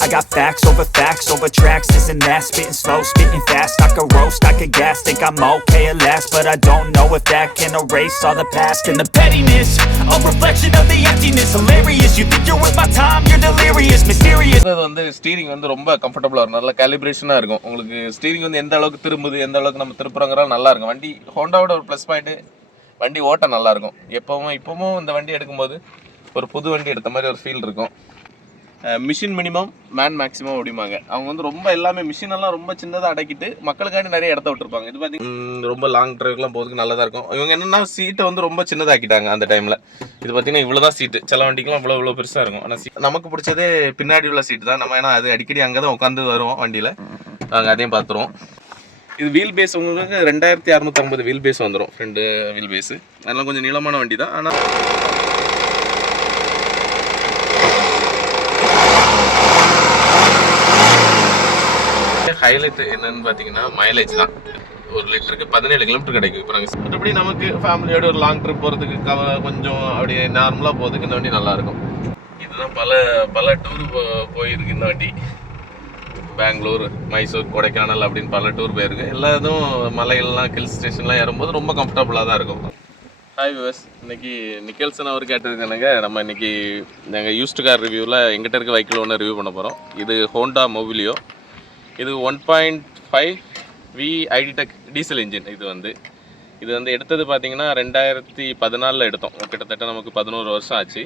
I got facts over facts over tracks, this and that Spitting slow, spitting fast, I could roast, I could gas Think I'm okay at last, but I don't know if that can erase all the past And the pettiness, a reflection of the emptiness Hilarious, you think you're worth my time, you're delirious Mysterious வந்து steering வந்து ரொம்ப கம்ஃபர்டபுளாக இருக்கும் நல்ல கேலிப்ரேஷனாக இருக்கும் உங்களுக்கு steering வந்து எந்த அளவுக்கு திரும்புது எந்த அளவுக்கு நம்ம திருப்புறோங்கிற நல்லா இருக்கும் வண்டி ஹோண்டாவோட ஒரு ப்ளஸ் பாயிண்ட்டு வண்டி ஓட்ட நல்லா இருக்கும் எப்பவும் இப்போவும் இந்த வண்டி எடுக்கும்போது ஒரு புது வண்டி எடுத்த மாதிரி ஒரு ஃபீல் இருக்கும் மிஷின் மினிமம் மேன் மேக்ஸிமம் அப்படிம்பாங்க. அவங்க வந்து ரொம்ப எல்லாமே மிஷினெல்லாம் ரொம்ப சின்னதாக அடக்கிட்டு மக்களுக்காண்டி நிறைய இடத்த விட்டுருப்பாங்க. இது பார்த்தீங்கன்னா ரொம்ப லாங் ட்ரைவ்லாம் போகிறதுக்கு நல்லதாக இருக்கும். இவங்க என்னென்னா சீட்டை வந்து ரொம்ப சின்னதாக்கிட்டாங்க அந்த டைமில் இது பார்த்தீங்கன்னா இவ்வளோ தான் சீட்டு சில வண்டிக்கெலாம் இவ்வளோ இவ்வளோ பெருசாக இருக்கும். ஆனால் நமக்கு பிடிச்சதே பின்னாடி உள்ள சீட்டு தான். நம்ம ஏன்னா அது அடிக்கடி அங்கே தான் உட்காந்து வருவோம் வண்டியில். நாங்கள் அதையும் பார்த்துருவோம் இது வீல் பேஸ் உங்களுக்கு ரெண்டாயிரத்தி அறநூற்றம்பது வீல் பேஸ் வந்துடும் ரெண்டு வீல் பேஸு அதெல்லாம் கொஞ்சம் நீளமான வண்டி தான் ஆனால் ஹைலைட் என்னன்னு பார்த்தீங்கன்னா மைலேஜ் தான். ஒரு லிட்டருக்கு பதினேழு கிலோமீட்டர் கிடைக்கும். இப்போ நாங்கள் மற்றபடி நமக்கு ஃபேமிலியோட ஒரு லாங் ட்ரிப் போகிறதுக்கு கவ கொஞ்சம் அப்படியே நார்மலாக போகிறதுக்கு இந்த வண்டி நல்லாயிருக்கும். இதுதான் பல பல டூர் போயிருக்கு இந்த வண்டி. பெங்களூர் மைசூர் கொடைக்கானல் அப்படின்னு பல டூர் போயிருக்கு. எல்லா இதுவும் மலைகள்லாம் ஹில் ஸ்டேஷன்லாம் ஏறும்போது ரொம்ப கம்ஃபர்டபுளாக தான் இருக்கும். ஹாய் விவஸ் இன்னைக்கு நிக்கல்சன் அவர் கேட்டிருக்கானுங்க நம்ம இன்னைக்கு எங்கள் யூஸ்டு கார் ரிவ்யூவில் எங்கிட்ட இருக்க வெஹிக்கிள் ஒன்று ரிவ்யூ பண்ண போகிறோம் இது ஹோண்டா மொபிலியோ இது one point five V i DTEC diesel engine இது வந்து. இது வந்து எடுத்தது பார்த்தீங்கன்னா ரெண்டாயிரத்தி பதினாலில் எடுத்தோம். கிட்டத்தட்ட நமக்கு பதினோரு வருஷம் ஆச்சு.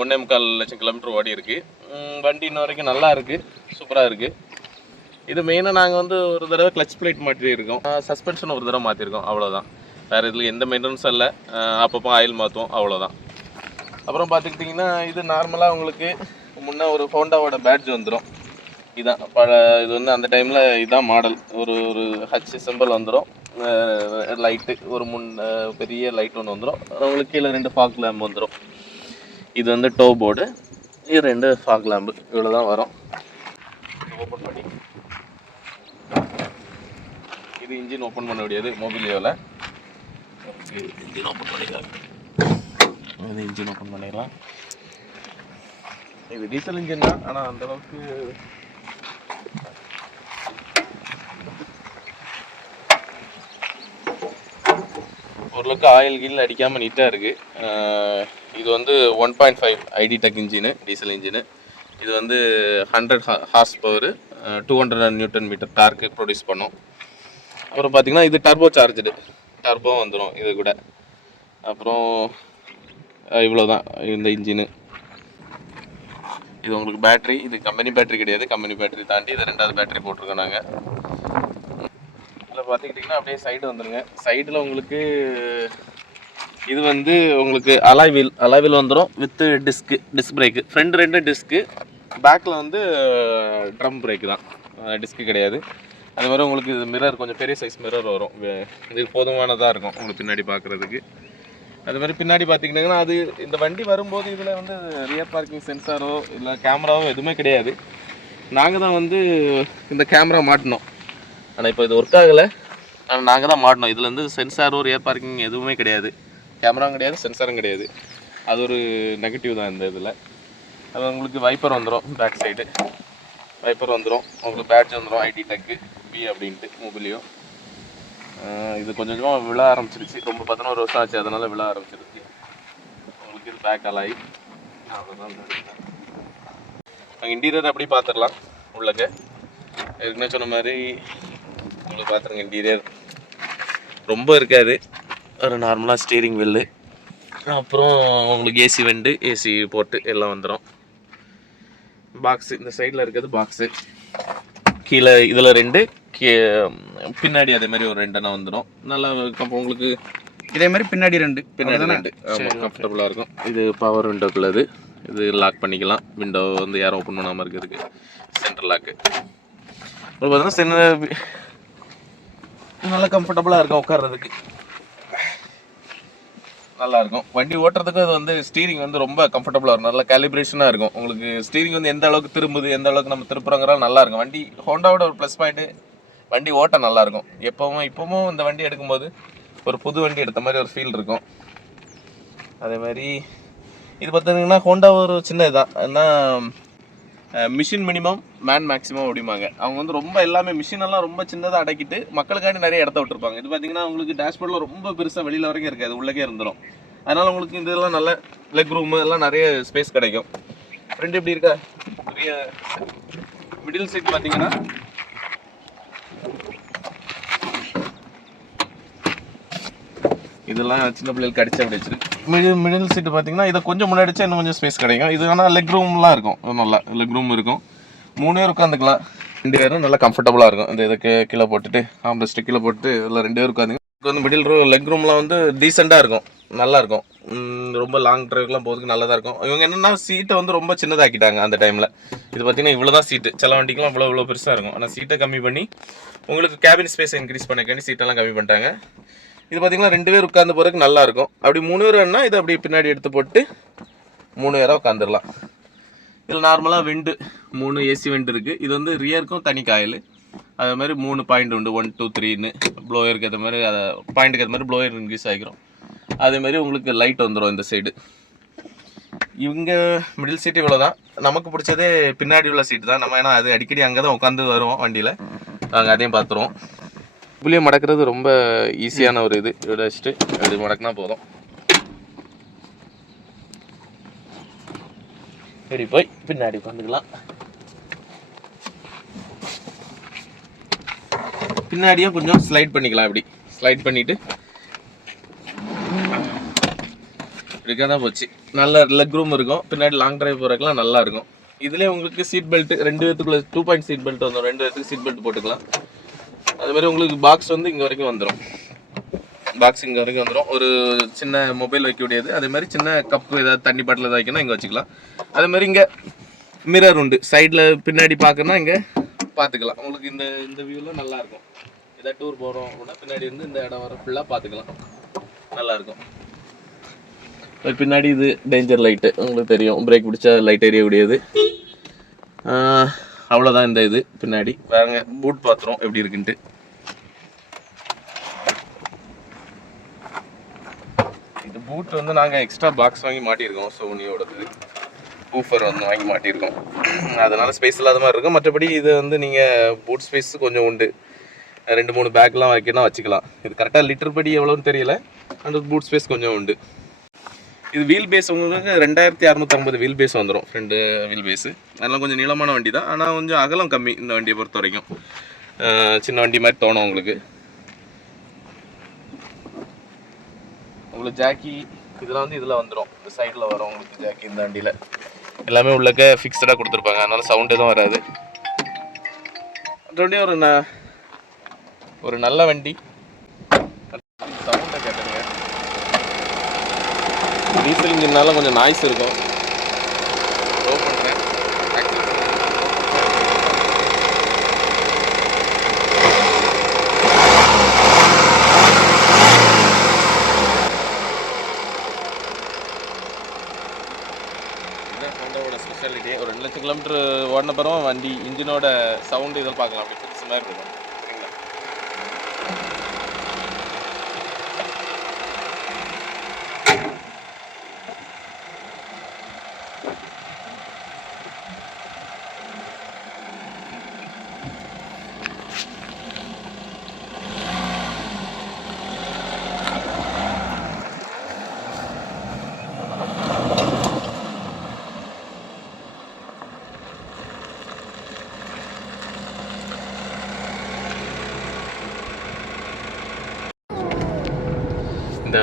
ஒன்றே முக்கால் லட்சம் கிலோமீட்டர் ஓடி இருக்குது வண்டி இன்ன வரைக்கும் நல்லா இருக்குது சூப்பராக இருக்குது இது மெயினாக நாங்கள் வந்து ஒரு தடவை கிளச் பிளேட் மாற்றிருக்கோம் சஸ்பென்ஷன் ஒரு தடவை மாற்றிருக்கோம் அவ்வளோதான் வேறு இதில் எந்த மெயின்டெனன்ஸும் இல்லை. அப்பப்போ ஆயில் மாற்றுவோம் அவ்வளோதான் அப்புறம் பார்த்துக்கிட்டிங்கன்னா இது நார்மலாக உங்களுக்கு முன்னே ஒரு ஹோண்டாவோட பேட்ஜ் வந்துடும் இதான். பழ இது வந்து அந்த டைமில் இதான் மாடல் ஒரு ஒரு ஹச் சிம்பிள் வந்துடும் லைட்டு ஒரு முன் பெரிய லைட் ஒன்று வந்துடும் உங்களுக்கு கீழே ரெண்டு ஃபாக் லேம்ப் வந்துடும் இது வந்து டோ போர்டு இது ரெண்டு ஃபாக் லேம்பு இவ்வளோ தான் வரும். ஓப்பன் பண்ணி. இது இன்ஜின் ஓப்பன் பண்ண முடியாது. மொபிலியோவில் இன்ஜின் ஓப்பன் பண்ணிடலாம். இது இன்ஜின் ஓப்பன் பண்ணிடலாம். இது டீசல் இன்ஜின் தான். ஆனால் அந்த ஓரளவுக்கு ஆயில் கீழ் அடிக்காமல் நீட்டாக இருக்குது இது வந்து one point five i DTEC engine diesel engine இது வந்து hundred horse power two hundred newton metre torque produce பண்ணும். அப்புறம் பார்த்தீங்கன்னா இது டர்போ சார்ஜடு டர்போ வந்துடும் இது கூட. அப்புறம் இவ்வளோ தான் இந்த இன்ஜினு இது உங்களுக்கு பேட்டரி இது கம்பெனி பேட்டரி கிடையாது. கம்பெனி பேட்டரி தாண்டி இது ரெண்டாவது பேட்டரி போட்டிருக்கோம் நாங்கள் பார்த்துக்கிட்டிங்கன்னா அப்படியே சைடு வந்துடுங்க சைடில் உங்களுக்கு இது வந்து உங்களுக்கு அலாய்வில் அலாய்வில் வந்துடும் வித்து டிஸ்க்கு டிஸ்க் பிரேக்கு ஃப்ரண்ட் ரெண்டு டிஸ்க்கு பேக்கில் வந்து ட்ரம் பிரேக்கு தான். டிஸ்க்கு கிடையாது. அது மாதிரி உங்களுக்கு இது மிரர் கொஞ்சம் பெரிய சைஸ் மிரர் வரும். இது போதுமானதாக இருக்கும் உங்களுக்கு பின்னாடி பார்க்குறதுக்கு அது மாதிரி பின்னாடி பார்த்திங்கன்னா அது இந்த வண்டி வரும்போது இதில் வந்து ரியர் பார்க்கிங் சென்சாரோ இல்லை கேமராவோ எதுவுமே கிடையாது. நாங்கள் தான் வந்து இந்த கேமரா மாட்டினோம் ஆனால் இப்போ இது ஒர்க் ஆகலை. ஆனால் நாங்கள் தான் மாட்டணும். இதில் வந்து ஒரு ரியர் பார்க்கிங் எதுவுமே கிடையாது. கேமராவும் கிடையாது சென்சாரும் கிடையாது. அது ஒரு நெகட்டிவ் தான் இந்த இதில். அது உங்களுக்கு வைப்பர் வந்துடும் பேக் சைடு வைப்பர் வந்துடும் உங்களுக்கு பேட்ச் வந்துடும் ஐடி டெக்கு பி அப்படின்ட்டு மொபைலையும் இது கொஞ்சம் கொஞ்சமாக விழ ஆரம்பிச்சிருச்சு. ரொம்ப பதினோரு வருஷம் ஆச்சு அதனால் விழ ஆரம்பிச்சிருச்சு. உங்களுக்கு இது பேக் அலாய் அவ்வளோதான் நாங்கள் இன்டீரியர் அப்படி பார்த்துடலாம் உள்ளக்க? ஏற்கனவே சொன்ன மாதிரி உங்களுக்கு பார்த்துருங்க இன்டீரியர் ரொம்ப இருக்காது. ஒரு நார்மலாக ஸ்டீரிங் வில்லு அப்புறம் உங்களுக்கு ஏசி வெண்டு ஏசி போட்டு எல்லாம் வந்துடும் பாக்ஸு இந்த சைடில் இருக்கிறது பாக்ஸு கீழே இதில் ரெண்டு கே பின்னாடி அதே மாதிரி ஒரு ரெண்டெண்ணா வந்துடும் நல்லா இருக்கும் உங்களுக்கு இதே மாதிரி பின்னாடி ரெண்டு. பின்னாடி? ரெண்டு. கம்ஃபர்டபுளாக இருக்கும். இது பவர் விண்டோக்குள்ளது இது. லாக் பண்ணிக்கலாம். விண்டோ வந்து யாரும் ஓப்பன் பண்ணாமல் இருக்கிறதுக்கு. சென்டர் லாக்கு பார்த்தீங்கன்னா சின்ன நல்லா கம்ஃபர்டபுளாக இருக்கும் உட்கார்றதுக்கு. நல்லா இருக்கும். வண்டி ஓட்டுறதுக்கு அது வந்து ஸ்டீரிங் வந்து ரொம்ப கம்ஃபர்டபுளாக இருக்கும். நல்லா கேலிப்ரேஷனாக இருக்கும். உங்களுக்கு ஸ்டீரிங் வந்து எந்த அளவுக்கு திரும்புது எந்த அளவுக்கு நம்ம திருப்புறோங்கிறா நல்லா இருக்கும். வண்டி ஹோண்டாவோட ஒரு ப்ளஸ் பாயிண்ட்டு வண்டி ஓட்ட நல்லா இருக்கும். எப்பவும் இப்பவும் இந்த வண்டி எடுக்கும்போது ஒரு புது வண்டி எடுத்த மாதிரி ஒரு ஃபீல் இருக்கும். அதே மாதிரி இது பார்த்தீங்கன்னா ஹோண்டா ஒரு சின்ன இதுதான் ஏன்னா மிஷின் மினிமம் மேன் மேக்ஸிமம் அப்படிம்பாங்க. அவங்க வந்து ரொம்ப எல்லாமே மிஷினெல்லாம் ரொம்ப சின்னதாக அடக்கிட்டு மக்களுக்காண்டி நிறைய இடத்த விட்டுருப்பாங்க. இது பார்த்தீங்கன்னா உங்களுக்கு டேஷ்போர்டில் ரொம்ப பெருசாக வெளியில் வரைக்கும் இருக்காது உள்ளக்கே இருந்துடும் அதனால உங்களுக்கு இதெல்லாம் நல்ல லெக் ரூம் எல்லாம் நிறைய ஸ்பேஸ் கிடைக்கும். ஃப்ரெண்ட் எப்படி இருக்கா? பெரிய மிடில் சீட் பார்த்தீங்கன்னா இதெல்லாம் சின்ன பிள்ளைகளுக்கு அடிச்சு அப்படி வச்சிருக்கு. மிடில் மிடில் சீட்டு பார்த்தீங்கன்னா இதை கொஞ்சம் முன்னாடி இன்னும் கொஞ்சம் ஸ்பேஸ் கிடைக்கும். இது ஆனால் லெக் ரூம்லாம் இருக்கும். நல்லா லெக் ரூம் இருக்கும். மூணு பேர் உட்காந்துக்கலாம் ரெண்டு பேரும் நல்லா கம்ஃபர்டபுளாக இருக்கும். இந்த இதுக்கு கீழே போட்டுட்டு ஆம்பரஸ்ட்டு கீழே போட்டு இதில் ரெண்டு பேர் உட்காந்துங்க இதுக்கு வந்து மிடில் ரூ லெக் ரூம்லாம் வந்து டீசெண்டாக இருக்கும். நல்லா இருக்கும். ரொம்ப லாங் ட்ரைவ்லாம் போகிறதுக்கு நல்லதாக இருக்கும். இவங்க என்னென்னா சீட்டை வந்து ரொம்ப சின்னதாக்கிட்டாங்க அந்த டைமில் இது பார்த்தீங்கன்னா இவ்வளோ தான் சீட்டு சில வண்டிக்கெலாம் இவ்வளோ இவ்வளோ பெருசாக இருக்கும். ஆனால் சீட்டை கம்மி பண்ணி உங்களுக்கு கேபின் ஸ்பேஸ் இன்க்ரீஸ் பண்ணக்காண்டி சீட்டெல்லாம் கம்மி பண்ணிட்டாங்க. இது பார்த்தீங்கன்னா ரெண்டு பேர் உட்காந்து போகிறதுக்கு நல்லா இருக்கும் அப்படி மூணு பேர் வேணால் இதை அப்படி பின்னாடி எடுத்து போட்டு மூணு பேராக உட்காந்துடலாம் இதில் நார்மலாக வெண்டு மூணு ஏசி வெண்டு இருக்குது இது வந்து ரியருக்கும் தனி காயில். அது மாதிரி மூணு பாயிண்ட் உண்டு. ஒன் டூ த்ரீன்னு ப்ளோயருக்கு ஏற்ற மாதிரி அதை பாயிண்ட்டுக்கு ஏற்ற மாதிரி ப்ளோயர் இன்க்ரீஸ் ஆகிக்கிறோம் அதேமாரி உங்களுக்கு லைட் வந்துடும் இந்த சைடு இவங்க மிடில் சீட் இவ்வளோ தான் நமக்கு பிடிச்சதே பின்னாடி உள்ள சீட்டு தான். நம்ம ஏன்னா அது அடிக்கடி அங்கே தான் உட்காந்து வருவோம் வண்டியில். நாங்கள் அதையும் பார்த்துருவோம். புளியை மடக்கிறது ரொம்ப ஈஸியான ஒரு இது. இப்படி வச்சுட்டு அப்படி மடக்கினா போதும். இப்படி போய் பின்னாடி உட்காந்துக்கலாம். பின்னாடியே கொஞ்சம் ஸ்லைட் பண்ணிக்கலாம் இப்படி. ஸ்லைட் பண்ணிட்டு. இப்படிக்கா தான் போச்சு. நல்ல லெக் ரூம் இருக்கும். பின்னாடி லாங் டிரைவ் போகிறதுக்குலாம் நல்லா இருக்கும். இதுலேயே உங்களுக்கு சீட் பெல்ட் ரெண்டு பேத்துக்குள்ள டூ பாயிண்ட் சீட் பெல்ட் வந்துடும் ரெண்டு பேத்துக்கு சீட் பெல்ட் போட்டுக்கலாம். அது மாதிரி உங்களுக்கு பாக்ஸ் வந்து இங்கே வரைக்கும் வந்துடும் பாக்ஸ் இங்கே வரைக்கும் வந்துடும் ஒரு சின்ன மொபைல் வைக்கக்கூடியது. அதே மாதிரி சின்ன கப்பு ஏதாவது தண்ணி பாட்டில் ஏதாவது வைக்கணும் இங்கே வச்சுக்கலாம். அதே மாதிரி இங்கே மிரர் உண்டு. சைடில் பின்னாடி பார்க்கணும்னா இங்கே பார்த்துக்கலாம். உங்களுக்கு இந்த இந்த வியூவில் நல்லாயிருக்கும் ஏதாவது டூர் போகிறோம் அப்படின்னா பின்னாடி வந்து இந்த இடம் வர ஃபுல்லாக பார்த்துக்கலாம். நல்லாயிருக்கும் அது பின்னாடி இது டேஞ்சர் லைட்டு உங்களுக்கு தெரியும். பிரேக் பிடிச்சா லைட் எரியக்கூடியது. ஆஹ், அவ்வளோதான் இந்த இது. பின்னாடி. வேறங்க பூட் பாத்திரம் எப்படி இருக்குன்ட்டு. பூட் வந்து நாங்கள் எக்ஸ்ட்ரா பாக்ஸ் வாங்கி மாட்டியிருக்கோம் சோனியோடது. பூஃபர் வந்து வாங்கி மாட்டியிருக்கோம். அதனால ஸ்பேஸ் இல்லாத மாதிரி இருக்கும். மற்றபடி இது வந்து நீங்கள் பூட் ஸ்பேஸ் கொஞ்சம் உண்டு. ரெண்டு மூணு பேக்லாம் வைக்கணும் வச்சுக்கலாம். இது கரெக்டாக லிட்டர் படி எவ்வளோன்னு தெரியல. அந்த பூட் ஸ்பேஸ் கொஞ்சம் உண்டு. இது வீல் பேஸ் உங்களுக்கு ரெண்டாயிரத்தி அறநூற்றம்பது வீல் பேஸ் வந்துடும் ஃப்ரெண்டு வீல் பேஸு அதெல்லாம் கொஞ்சம் நீளமான வண்டி தான் ஆனால் கொஞ்சம் அகலம் கம்மி இந்த வண்டியை பொறுத்த வரைக்கும் சின்ன வண்டி மாதிரி தோணும் உங்களுக்கு. உங்களுக்கு ஜாக்கி இதெல்லாம் வந்து இதில் வந்துடும் இந்த சைடில் வரும் உங்களுக்கு ஜாக்கி இந்த வண்டியில். எல்லாமே உள்ளக்க ஃபிக்ஸ்டாக கொடுத்துருப்பாங்க. அதனால சவுண்ட் எதுவும் வராது. மற்ற வண்டி ஒரு ந ஒரு நல்ல வண்டி. சவுண்டை கேட்டுங்க டீசல் இன்ஜின்னால கொஞ்சம் நாய்ஸ் இருக்கும் லோ பண்ணுறேன் இதுதான் ஹோண்டாவோட ஸ்பெஷாலிட்டி ஒரு ரெண்டு லட்சம் கிலோமீட்டர் ஓடின பிறகு வண்டி இன்ஜினோட சவுண்டு இதில் பார்க்கலாம். அப்படி புதுசு மாதிரி இருக்கும் சரிங்களா இந்த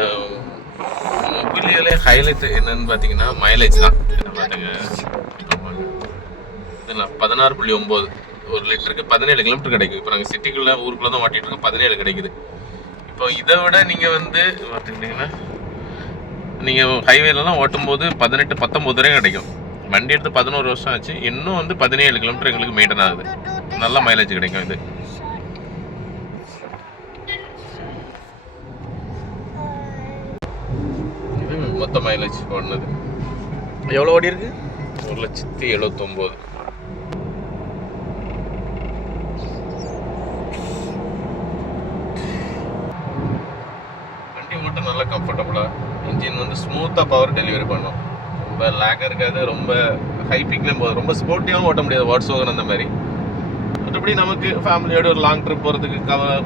மொபைலிலே ஹைலைட் என்னன்னு பார்த்தீங்கன்னா மைலேஜ் தான். இதை இதில் பதினாறு புள்ளி ஒம்பது. ஒரு லிட்டருக்கு பதினேழு கிலோமீட்டர் கிடைக்குது. இப்போ நாங்கள் சிட்டிக்குள்ளே ஊருக்குள்ளே தான் ஓட்டிட்டு இருக்கோம். பதினேழு கிடைக்குது. இப்போ இதை விட நீங்கள் வந்து பார்த்துக்கிட்டிங்கன்னா நீங்கள் ஹைவேலலாம் ஓட்டும்போது பதினெட்டு பத்தொம்பது வரையும் கிடைக்கும். வண்டி எடுத்து பதினோரு வருஷம் ஆச்சு. இன்னும் வந்து பதினேழு கிலோமீட்டர் எங்களுக்கு மெயின்டைன் ஆகுது. நல்ல மைலேஜ் கிடைக்கும் இது. மைலேஜ் ஓடுனது எவ்வளோ ஓடி இருக்கு? ஒரு லட்சத்தி எழுபத்தொம்போது வண்டி ஓட்ட நல்லா கம்ஃபர்டபுளாக இன்ஜின் வந்து ஸ்மூத்தாக பவர் டெலிவரி பண்ணும். ரொம்ப லேக்காக இருக்காது ரொம்ப ஹை பிக்லேயும் போகுது ரொம்ப ஸ்போர்ட்டியாகவும் ஓட்ட முடியாது வாட்ஸ் ஓகன் அந்த மாதிரி. மற்றபடி நமக்கு ஃபேமிலியோட ஒரு லாங் ட்ரிப் போகிறதுக்கு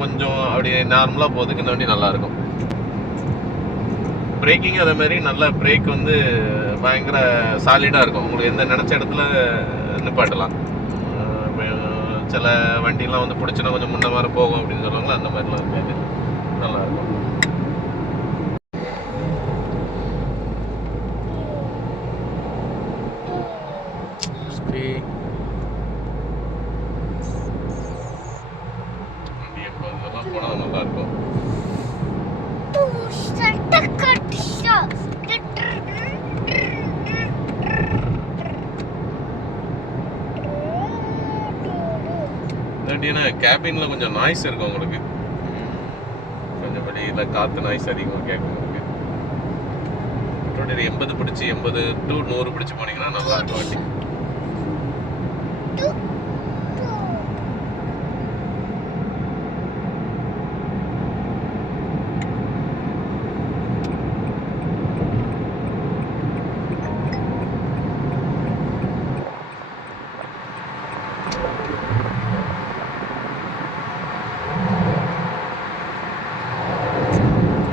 கொஞ்சம் அப்படியே நார்மலாக போகிறதுக்கு இந்த வண்டி நல்லாயிருக்கும் பிரேக்கிங் அதே மாதிரி நல்ல பிரேக் வந்து பயங்கர சாலிடாக இருக்கும். உங்களுக்கு எந்த நினச்ச இடத்துல நிப்பாட்டலாம். சில வண்டிலாம் வந்து பிடிச்சினா கொஞ்சம் முன்ன மாதிரி போகும் அப்படின்னு சொல்லுவாங்களா அந்த மாதிரிலாம் இருக்காது நல்லாயிருக்கும் Okay வண்டி எப்போ இதெல்லாம் போனால் நல்லா இருக்கும் இல்லாட்டினா கேபினில் கொஞ்சம் நாய்ஸ் இருக்கும் உங்களுக்கு. கொஞ்சம் வெளியில் காற்று நாய்ஸ் அதிகமாக கேட்கும் உங்களுக்கு. மற்றபடி எண்பது பிடிச்சி எண்பது டு நூறு பிடிச்சி போனீங்கன்னா நல்லா இருக்கும். வண்டி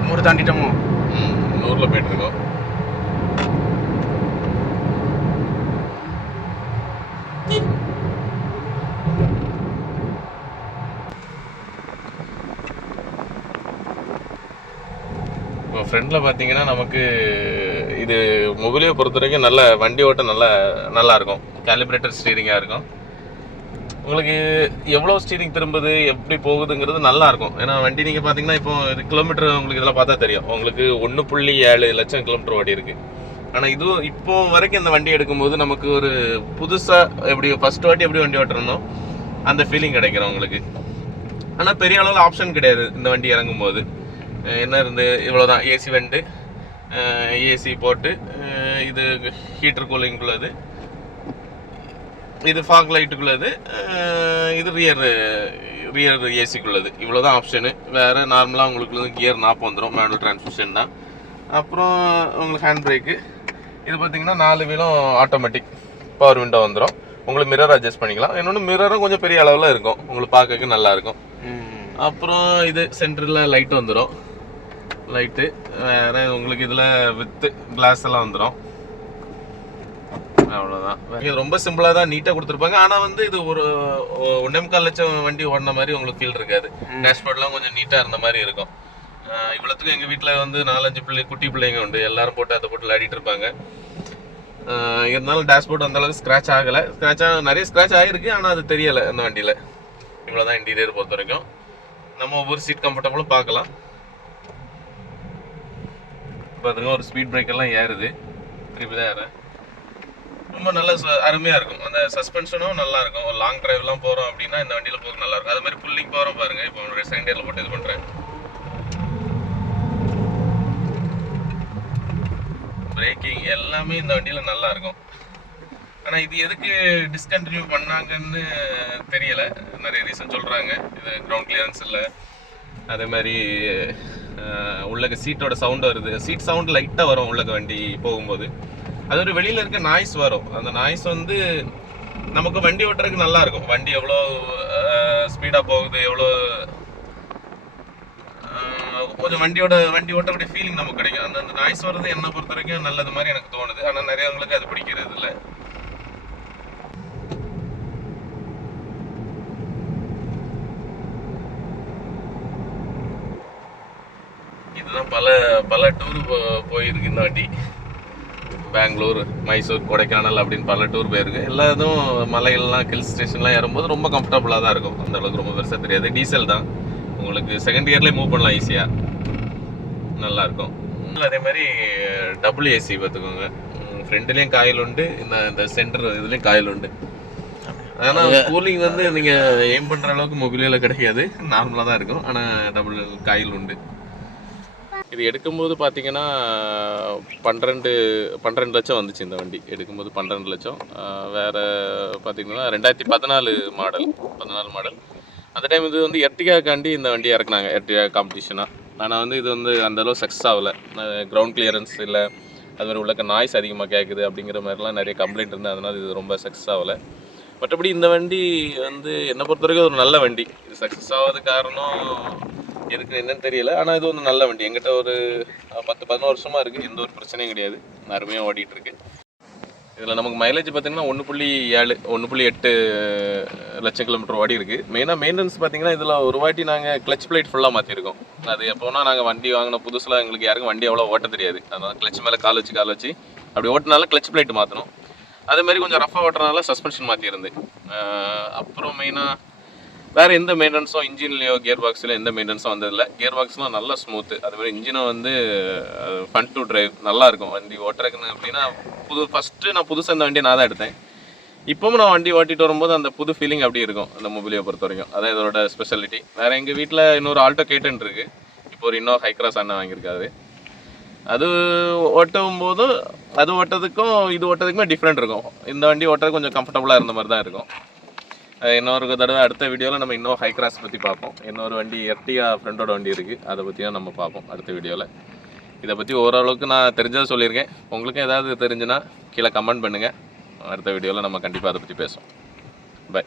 நூறு தாண்டிட்டோமோ? ம் நூறில் போயிட்டு இருக்கோம் ஃப்ரெண்டில் பார்த்தீங்கன்னா நமக்கு இது முகலியை பொறுத்த வரைக்கும் நல்ல வண்டி ஓட்ட நல்ல நல்லா இருக்கும். கேலிப்ரேட்டர் ஸ்டீரிங்காக இருக்கும். உங்களுக்கு எவ்வளோ ஸ்டீரிங் திரும்புது எப்படி போகுதுங்கிறது நல்லா இருக்கும். ஏன்னா வண்டி நீங்கள் பார்த்தீங்கன்னா இப்போ இது கிலோமீட்டர் உங்களுக்கு இதெல்லாம் பார்த்தா தெரியும். உங்களுக்கு ஒன்று புள்ளி ஏழு லட்சம் கிலோமீட்டர் ஓடி இருக்கு. ஆனால் இதுவும் இப்போ வரைக்கும் இந்த வண்டி எடுக்கும்போது நமக்கு ஒரு புதுசாக எப்படி ஃபர்ஸ்ட் வாட்டி எப்படி வண்டி ஓட்டுறோமோ அந்த ஃபீலிங் கிடைக்கிறோம் உங்களுக்கு ஆனால் பெரிய அளவில் ஆப்ஷன் கிடையாது இந்த வண்டி இறங்கும்போது. போது என்ன இருந்து இவ்வளோதான் ஏசி வண்டு ஏசி போட்டு இது ஹீட்டர் கூலிங்குள்ளது இது ஃபாக் லைட்டுக்குள்ளது இது ரியர் ரியர் ஏசிக்குள்ளது இவ்வளோ தான் ஆப்ஷனு வேறு நார்மலாக உங்களுக்கு வந்து கியர் நாப் வந்துடும் மேனுவல் டிரான்ஸ்மிஷன் தான். அப்புறம் உங்களுக்கு ஹேண்ட் பிரேக்கு இது பார்த்தீங்கன்னா நாலு வீலும் ஆட்டோமேட்டிக் பவர் விண்டோ வந்துடும் உங்களுக்கு மிரர் அட்ஜஸ்ட் பண்ணிக்கலாம். இன்னொன்று மிரரும் கொஞ்சம் பெரிய அளவில் இருக்கும். உங்களுக்கு பார்க்கறதுக்கு நல்லா இருக்கும். அப்புறம் இது சென்டரில் லைட் வந்துடும் லைட்டு வேறு உங்களுக்கு இதில் வித்து கிளாஸ் எல்லாம் வந்துடும் அவ்வளோதான் இது ரொம்ப சிம்பிளாக தான் நீட்டாக கொடுத்துருப்பாங்க. ஆனால் வந்து இது ஒரு ஒ- ஒண்ணே முக்கால் லட்சம் வண்டி ஓடின மாதிரி உங்களுக்கு ஃபீல் இருக்காது. டேஷ்போர்ட்லாம் கொஞ்சம் நீட்டாக இருந்த மாதிரி இருக்கும். இவ்வளோத்துக்கும் எங்கள் வீட்டில் வந்து நாலஞ்சு பிள்ளை குட்டி பிள்ளைங்க உண்டு. எல்லாரும் போட்டு அதை போட்டு விளையாடிட்டு இருப்பாங்க. இருந்தாலும் டேஷ்போர்ட் அந்த அளவுக்கு ஸ்க்ராட்ச் ஆகலை. ஸ்க்ராட்ச் ஆக நிறைய ஸ்க்ராட்ச் ஆகிருக்கு ஆனால் அது தெரியலை அந்த வண்டியில். இவ்வளோ தான் இன்டீரியர் பொறுத்த வரைக்கும் நம்ம ஒவ்வொரு சீட் கம்ஃபர்டபுளும் பார்க்கலாம். பாருங்க ஒரு ஸ்பீட் பிரேக்கெல்லாம் ஏறுது. திருப்பி தான் ஏறேன் ரொம்ப நல்ல ச- அருமையா இருக்கும். அந்த சஸ்பென்ஷனும் நல்லா இருக்கும். ஒரு லாங் டிரைவ்லாம் போறோம் அப்படின்னா இந்த வண்டியில போகிறது நல்லா இருக்கும். அது மாதிரி புல்லிங் போறோம் பாருங்க. இப்போ செகண்ட் இயர்ல போட்டு இது பண்றேன். பிரேக்கிங் எல்லாமே இந்த வண்டியில நல்லா இருக்கும். ஆனா இது எதுக்கு டிஸ்கண்டினியூ பண்ணாங்கன்னு தெரியல. நிறைய ரீசன் சொல்றாங்க. இது கிரவுண்ட் கிளியரன்ஸ் இல்லை. அதே மாதிரி உள்ளக சீட்டோட சவுண்ட் வருது. சீட் சவுண்ட் லைட்டாக வரும் உள்ளக வண்டி போகும்போது. அது ஒரு வெளியில் இருக்க நாய்ஸ் வரும். அந்த நாய்ஸ் வந்து நமக்கு வண்டி ஓட்டுறதுக்கு நல்லா இருக்கும். வண்டி எவ்வளோ ஸ்பீடாக போகுது எவ்வளோ கொஞ்சம் வண்டியோட வண்டி ஓட்டக்கூடிய ஃபீலிங் நமக்கு கிடைக்கும். அந்த அந்த நாய்ஸ் வர்றது என்னை பொறுத்த வரைக்கும் நல்லது மாதிரி எனக்கு தோணுது. ஆனால் நிறையவங்களுக்கு அது பிடிக்கிறது இல்லை. இதுதான் பல பல டூர் போயிருக்கு இந்த வாட்டி. பெங்களூர் மைசூர் கொடைக்கானல் அப்படின்னு பல டூர் போயிருக்கு. எல்லா இதுவும் மலைகள்லாம் ஹில் ஸ்டேஷன்லாம் ஏறும்போது ரொம்ப கம்ஃபர்டபுளாக தான் இருக்கும். அந்த அளவுக்கு ரொம்ப பெருசாக தெரியாது. டீசல் தான். உங்களுக்கு செகண்ட் இயர்லேயே மூவ் பண்ணலாம் ஈஸியாக நல்லா இருக்கும். அதே மாதிரி டபுள் ஏசி பார்த்துக்கோங்க. ஃப்ரண்ட்லேயும் காயில் உண்டு. இந்த இந்த சென்டர் இதுலேயும் காயில் உண்டு. ஆனால் கூலிங் வந்து நீங்கள் எய்ம் பண்ணுற அளவுக்கு மொபைலில் கிடைக்காது. நார்மலாக தான் இருக்கும். ஆனால் டபுள் காயில் உண்டு. இது எடுக்கும்போது பார்த்தீங்கன்னா பன்னிரெண்டு பன்னிரெண்டு லட்சம் வந்துச்சு இந்த வண்டி. எடுக்கும்போது பன்னிரெண்டு லட்சம். வேறு பார்த்திங்கன்னா பார்த்தீங்கன்னா ரெண்டாயிரத்தி பதினாலு மாடல் பதினாலு மாடல் அந்த டைம் இது வந்து எர்டிகாக்காண்டி இந்த வண்டி இறக்குனாங்க எர்டிகா காம்படிஷனாக ஆனால் வந்து இது வந்து அந்தளவு சக்ஸஸ் ஆகலை. கிரவுண்ட் கிளியரன்ஸ் இல்லை. அது மாதிரி உள்ளக்க நாய்ஸ் அதிகமாக கேட்குது அப்படிங்கிற மாதிரிலாம் நிறைய கம்ப்ளைண்ட் இருந்தது. அதனால் இது ரொம்ப சக்ஸஸ் ஆகலை. மற்றபடி இந்த வண்டி வந்து என்னை பொறுத்த வரைக்கும் ஒரு நல்ல வண்டி. இது சக்ஸஸ் ஆகாத காரணம் எதுக்கு என்னன்னு தெரியல. ஆனால் இது வந்து நல்ல வண்டி. எங்கிட்ட ஒரு பத்து பதினோரு வருஷமா இருக்குது எந்த ஒரு பிரச்சனையும் கிடையாது. அருமையாக ஓடிட்டு இருக்கு இதில் நமக்கு மைலேஜ் பார்த்தீங்கன்னா ஒன்று புள்ளி ஏழு ஒன்று புள்ளி எட்டு லட்சம் கிலோமீட்டர் ஓடி இருக்குது மெயினாக மெயின்டெனன்ஸ் பார்த்தீங்கன்னா இதில் ஒரு வாட்டி நாங்கள் கிளச் பிளேட் ஃபுல்லாக மாற்றிருக்கோம் அது எப்போனா நாங்கள் வண்டி வாங்கின புதுசில் எங்களுக்கு யாருக்கும் வண்டி அவ்வளோ ஓட்ட தெரியாது. அதனால் கிளச் மேலே கால் வச்சு கால் வச்சு அப்படி ஓட்டினால கிளச் பிளேட் மாற்றணும் அதேமாதிரி கொஞ்சம் ரஃபாக ஓட்டுறதுனால சஸ்பென்ஷன் மாற்றியிருந்து அப்புறம் மெயினாக வேறு எந்த மெயின்டெனன்ஸும் இன்ஜின்லேயோ கியர் பாக்ஸில் எந்த மெயின்டெனன்ஸும் வந்ததில்லை. கியர் பாக்ஸ்லாம் நல்லா ஸ்மூத்து அது மாதிரி இன்ஜினும் வந்து ஃபன் டு டிரைவ் நல்லா இருக்கும். வண்டி ஓட்டுறதுக்குன்னு அப்படின்னா புது ஃபஸ்ட்டு நான் புதுசாக இந்த வண்டியை நான் தான் எடுத்தேன். இப்போவும் நான் வண்டி ஓட்டிட்டு வரும்போது அந்த புது ஃபீலிங் அப்படி இருக்கும் அந்த மொபைலியை பொறுத்த வரைக்கும். அதான் இதோட ஸ்பெஷாலிட்டி வேறு எங்கள் வீட்டில் இன்னொரு ஆல்டோ கேட்டன் இருக்கு. இப்போ ஒரு இன்னொரு ஹைக்ராஸ் அண்ணன் வாங்கியிருக்காரு. அது ஓட்டும் போது அது ஓட்டதுக்கும் இது ஓட்டுறதுக்குமே டிஃப்ரெண்ட் இருக்கும். இந்த வண்டி ஓட்டுறது கொஞ்சம் கம்ஃபர்டபுளாக இருந்த மாதிரி தான் இருக்கும். இன்னொரு தடவை அடுத்த வீடியோவில் நம்ம இன்னொரு ஹை கிராஸ் பற்றி பார்ப்போம். இன்னொரு வண்டி எர்டிகா ஃப்ரெண்டோட வண்டி இருக்குது அதை பற்றியும் நம்ம பார்ப்போம் அடுத்த வீடியோவில் இதை பற்றி ஓரளவுக்கு நான் தெரிஞ்சதை சொல்லியிருக்கேன். உங்களுக்கும் ஏதாவது தெரிஞ்சுன்னா கீழே கமெண்ட் பண்ணுங்கள் அடுத்த வீடியோவில் நம்ம கண்டிப்பாக அதை பற்றி பேசுவோம். பை